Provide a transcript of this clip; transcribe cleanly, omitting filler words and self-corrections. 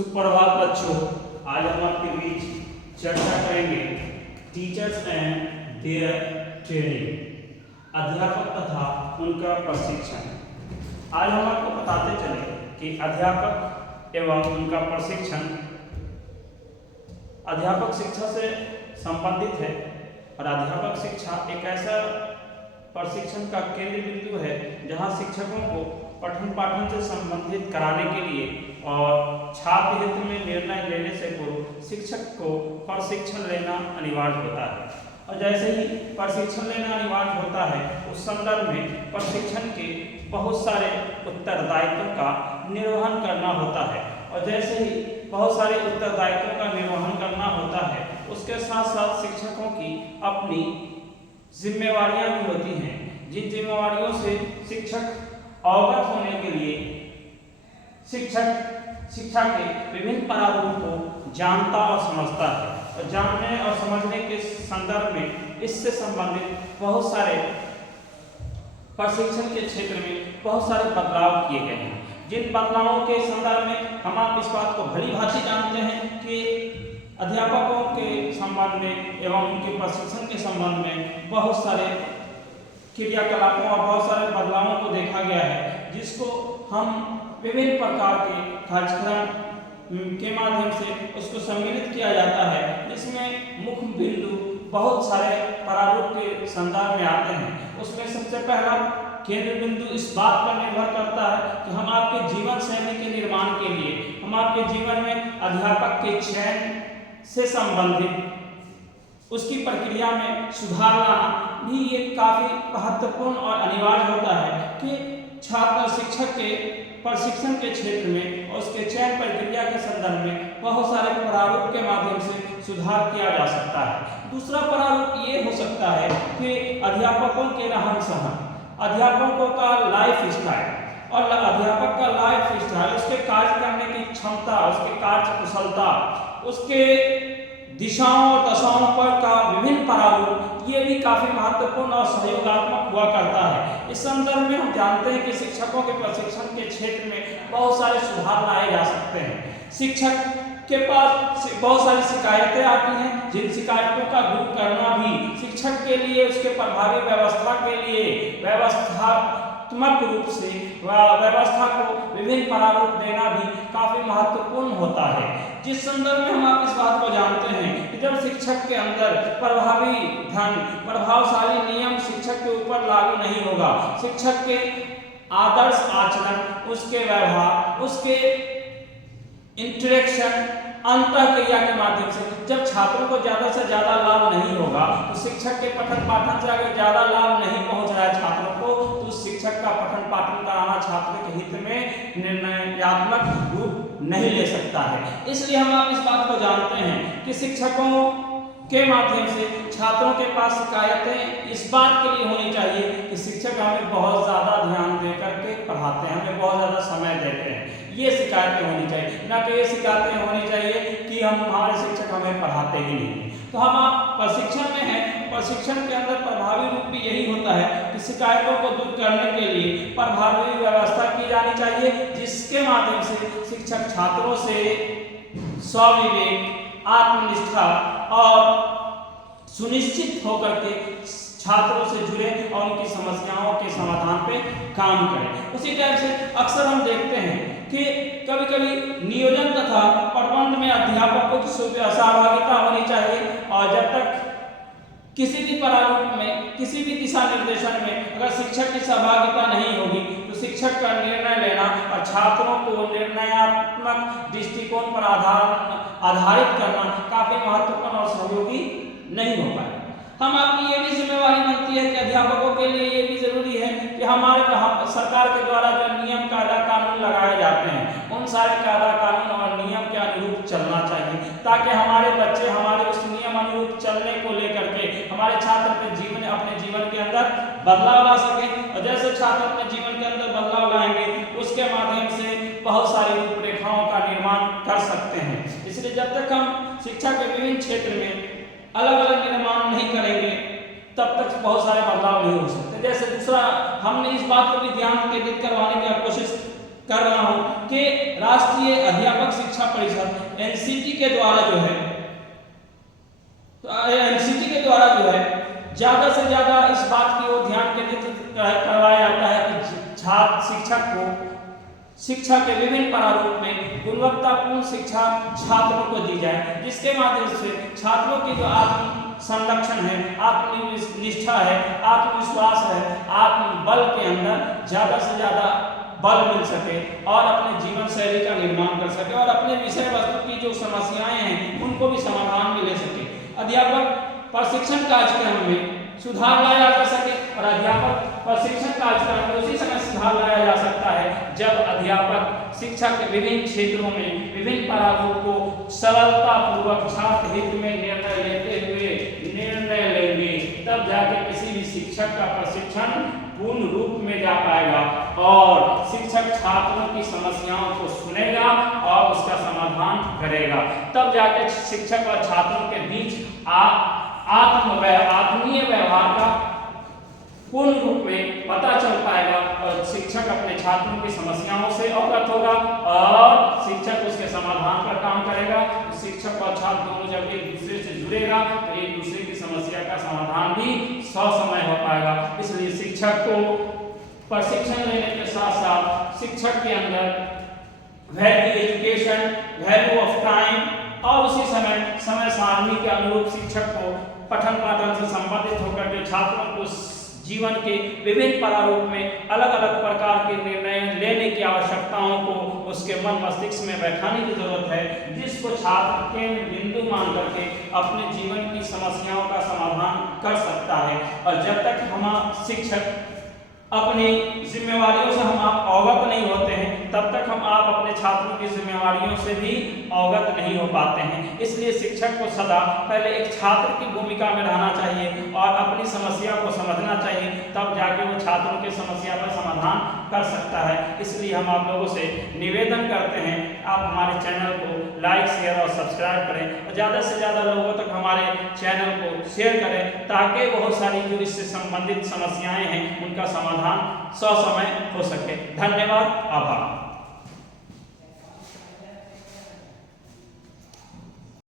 सुप्रभात बच्चों, आज हम आपके बीच चर्चा करेंगे टीचर्स एंड देयर ट्रेनिंग, अध्यापक तथा उनका प्रशिक्षण। आज हम आपको बताते चले कि अध्यापक एवं उनका प्रशिक्षण अध्यापक शिक्षा से संबंधित है और अध्यापक शिक्षा एक ऐसा प्रशिक्षण का केंद्र बिंदु है जहां शिक्षकों को पठन पाठन से संबंधित कराने के लिए और छात्र हित में निर्णय लेने से पूर्व शिक्षक को प्रशिक्षण लेना अनिवार्य होता है। और जैसे ही प्रशिक्षण लेना अनिवार्य होता है उस संदर्भ में प्रशिक्षण के बहुत सारे उत्तरदायित्वों का निर्वहन करना होता है। और जैसे ही बहुत सारे उत्तरदायित्वों का निर्वहन करना होता है उसके साथ साथ शिक्षकों की अपनी जिम्मेवारियां भी होती हैं, जिन जिम्मेवारियों से शिक्षक अवगत होने के लिए शिक्षक शिक्षा के विभिन्न प्रारूपों को जानता और समझता है। और जानने और समझने के संदर्भ में इससे संबंधित बहुत सारे प्रशिक्षण के क्षेत्र में बहुत सारे बदलाव किए गए हैं, जिन बदलावों के संदर्भ में हम आप इस बात को भली भांति जानते हैं कि अध्यापकों के संबंध में एवं उनके प्रशिक्षण के संबंध में बहुत सारे क्रियाकलापों और बहुत सारे बदलावों को देखा गया है, जिसको हम विभिन्न प्रकार के कार्यक्रम के माध्यम से उसको सम्मिलित किया जाता है, जिसमें मुख्य बिंदु बहुत सारे प्रारूप के संदर्भ में आते हैं। उसमें सबसे पहला केंद्र बिंदु इस बात पर निर्भर करता है कि हम आपके जीवन शैली के निर्माण के लिए हम आपके जीवन में अध्यापक के चयन से संबंधित उसकी प्रक्रिया में सुधार लाना भी ये काफी महत्वपूर्ण और अनिवार्य होता है कि छात्र शिक्षक के प्रशिक्षण के क्षेत्र में और उसके चयन प्रक्रिया के संदर्भ में बहुत सारे प्रारूप के माध्यम से सुधार किया जा सकता है। दूसरा प्रारूप ये हो सकता है कि अध्यापकों के रहन सहन, अध्यापकों का लाइफ स्टाइल और अध्यापक का लाइफ स्टाइल, उसके कार्य करने की क्षमता, उसके कार्य कुशलता, उसके दिशाओं और दशाओं पर का विभिन्न प्रारूप ये भी काफी महत्वपूर्ण और सहयोगात्मक हुआ करता है। इस संदर्भ में हम जानते हैं कि शिक्षकों के प्रशिक्षण के क्षेत्र में बहुत सारे सुधार लाए जा सकते हैं। शिक्षक के पास बहुत सारी शिकायतें आती हैं, जिन शिकायतों का दूर करना भी शिक्षक के लिए उसके प्रभावी व्यवस्था के लिए व्यवस्थात्मक रूप से व्यवस्था को विभिन्न प्रारूप देना भी काफी महत्वपूर्ण होता है। जिस संदर्भ में हम आप इस बात को जानते हैं कि जब शिक्षक के अंदर प्रभावी ढंग, प्रभावशाली नियम शिक्षक के ऊपर लागू नहीं होगा, शिक्षक के आदर्श आचरण, उसके व्यवहार, उसके इंटरेक्शन अंतःक्रिया के माध्यम से जब छात्रों को ज्यादा से ज्यादा लाभ नहीं होगा, तो शिक्षक के पठन पाठन से अगर ज्यादा लाभ नहीं पहुंच रहा है छात्रों को, तो शिक्षक का पठन पाठन कराना छात्र के हित में निर्णयात्मक रूप नहीं ले सकता है। इसलिए हम आप इस बात को जानते हैं कि शिक्षकों के माध्यम से छात्रों के पास शिकायतें इस बात के लिए होनी चाहिए कि शिक्षक हमें बहुत ज्यादा ध्यान दे करके पढ़ाते हैं, हमें बहुत ज्यादा समय देते हैं, ये शिकायतें होनी चाहिए। ना कि ये शिकायतें होनी चाहिए कि हमारे शिक्षक हमें पढ़ाते ही नहीं। तो हम आप प्रशिक्षण में हैं, प्रशिक्षण के अंदर प्रभावी रूप भी यही होता है कि शिकायतों को दूर करने के लिए प्रभावी व्यवस्था की जानी चाहिए, जिसके माध्यम से शिक्षक छात्रों से स्वविवेक, आत्मनिष्ठा और सुनिश्चित होकर के छात्रों से जुड़े और उनकी समस्याओं के समाधान पे काम करें। उसी टाइप से अक्सर हम देखते हैं कि कभी कभी नियोजन तथा प्रबंध में अध्यापकों की सहभागिता होनी चाहिए, और जब तक किसी भी प्रारूप में, किसी भी दिशा निर्देशन में अगर शिक्षक की सहभागिता नहीं होगी तो शिक्षक का निर्णय लेना और छात्रों को निर्णयात्मक दृष्टिकोण पर आधारित करना काफी महत्वपूर्ण और सहयोगी नहीं हो पाए। हम आपकी ये भी जिम्मेवारी बनती है कि अध्यापकों के लिए ये भी जरूरी है कि हमारे सरकार के द्वारा जो नियम कायदा कानून लगाए जाते हैं उन सारे कायदा कानून और नियम के अनुरूप चलना चाहिए, ताकि हमारे बच्चे हमारे उस नियम अनुरूप चलने को लेकर के हमारे छात्र अपने जीवन के अंदर बदलाव ला सकें। और जैसे छात्र अपने जीवन के अंदर बदलाव लाएंगे उसके माध्यम से बहुत सारी रूपरेखाओं का निर्माण कर सकते हैं। इसलिए जब तक हम शिक्षा के विभिन्न क्षेत्र में अलग अलग निर्माण नहीं करेंगे तब तक बहुत सारे बदलाव नहीं हो सकते। जैसे दूसरा, हमने इस बात को भी ध्यान केंद्रित करवाने की कोशिश कर रहा हूं के राष्ट्रीय अध्यापक शिक्षा परिषद एनसीटी के द्वारा जो है ज्यादा से ज्यादा इस बात की ओर ध्यान केंद्रित करवाया जाता है कि छात्र शिक्षक को शिक्षा के विभिन्न प्रारूप में गुणवत्तापूर्ण शिक्षा छात्रों को दी जाए, जिसके माध्यम से छात्रों की जो आत्म संरक्षण है, आत्मनिष्ठा है, आत्मविश्वास है, आत्मबल के अंदर ज्यादा से ज्यादा बल मिल सके और अपने जीवन शैली का निर्माण कर सके और अपने विषय वस्तु की जो समस्याएं हैं उनको भी समाधान में ले सके। अध्यापक प्रशिक्षण कार्यक्रम में सुधार लाया जा सके और अध्यापक प्रशिक्षण कार्यक्रम में उसी समय सुधार लाया जा सकता है जब अध्यापक शिक्षा के विभिन्न क्षेत्रों में विभिन्न प्रारूप को सरलता पूर्वक छात्र हित में निर्णय लेंगे, तब जाके किसी भी शिक्षक का प्रशिक्षण पूर्ण रूप में जा पाएगा और शिक्षक छात्रों की समस्याओं को सुनेगा और उसका समाधान करेगा। तब जाके शिक्षक और छात्रों के बीच आत्मीय व्यवहार का पूर्ण रूप में पता चल पाएगा और शिक्षक अपने छात्रों की समस्याओं से अवगत होगा और शिक्षक उसके समाधान पर काम करेगा। शिक्षक और छात्र दोनों जब एक दूसरे से जुड़ेगा तो एक दूसरे की समस्या का समाधान भी ससमय हो पाएगा। इसलिए शिक्षक को प्रशिक्षण लेने के साथ साथ शिक्षक के अंदर value education, value of time और उसी समय सारणी के अनुरूप शिक्षक को पठन पाठन से संबंधित होकर के छात्रों को जीवन के विभिन्न प्रारूप में अलग अलग प्रकार के निर्णय लेने की आवश्यकताओं को उसके मन मस्तिष्क में बैठाने की जरूरत है, जिसको छात्र केंद्र बिंदु मान करके अपने जीवन की समस्याओं का समाधान कर सकता है। और जब तक हम शिक्षक अपनी जिम्मेवारियों से हम आप अवगत नहीं होते हैं तब तक हम आप अपने छात्रों की जिम्मेवारियों से भी अवगत नहीं हो पाते हैं। इसलिए शिक्षक को सदा पहले एक छात्र की भूमिका में रहना चाहिए और अपनी समस्या को समझना चाहिए, तब जाके वो छात्रों की समस्या का समाधान कर सकता है। इसलिए हम आप लोगों से निवेदन करते हैं आप हमारे चैनल को लाइक, शेयर और सब्सक्राइब करें और ज़्यादा से ज़्यादा लोगों तक हमारे चैनल को शेयर करें ताकि बहुत सारी जो इससे संबंधित समस्याएं हैं उनका समाधान ससमय हो सके। धन्यवाद, आभार।